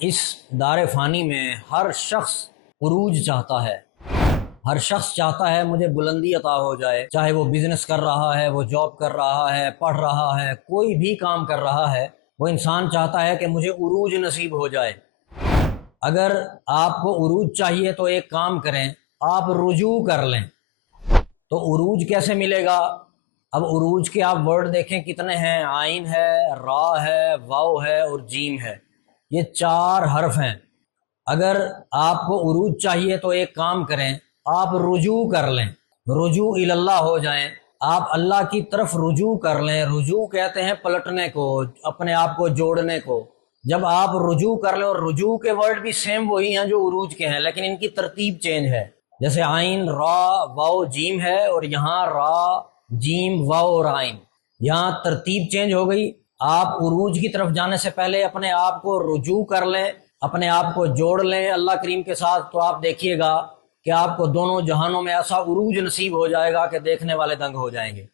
اس دار فانی میں ہر شخص عروج چاہتا ہے، ہر شخص چاہتا ہے مجھے بلندی عطا ہو جائے، چاہے وہ بزنس کر رہا ہے، وہ جاب کر رہا ہے، پڑھ رہا ہے، کوئی بھی کام کر رہا ہے، وہ انسان چاہتا ہے کہ مجھے عروج نصیب ہو جائے۔ اگر آپ کو عروج چاہیے تو ایک کام کریں، آپ رجوع کر لیں۔ تو عروج کیسے ملے گا؟ اب عروج کے آپ ورڈ دیکھیں کتنے ہیں، عین ہے، را ہے، واو ہے اور جیم ہے، یہ 4 حرف ہیں۔ اگر آپ کو عروج چاہیے تو ایک کام کریں، آپ رجوع کر لیں، رجوع اللہ ہو جائیں، آپ اللہ کی طرف رجوع کر لیں۔ رجوع کہتے ہیں پلٹنے کو، اپنے آپ کو جوڑنے کو۔ جب آپ رجوع کر لیں، اور رجوع کے ورڈ بھی سیم وہی ہیں جو عروج کے ہیں، لیکن ان کی ترتیب چینج ہے۔ جیسے عین، را، واو، جیم ہے، اور یہاں را، جیم، واو اور عین، یہاں ترتیب چینج ہو گئی۔ آپ عروج کی طرف جانے سے پہلے اپنے آپ کو رجوع کر لیں، اپنے آپ کو جوڑ لیں اللہ کریم کے ساتھ، تو آپ دیکھیے گا کہ آپ کو دونوں جہانوں میں ایسا عروج نصیب ہو جائے گا کہ دیکھنے والے دنگ ہو جائیں گے۔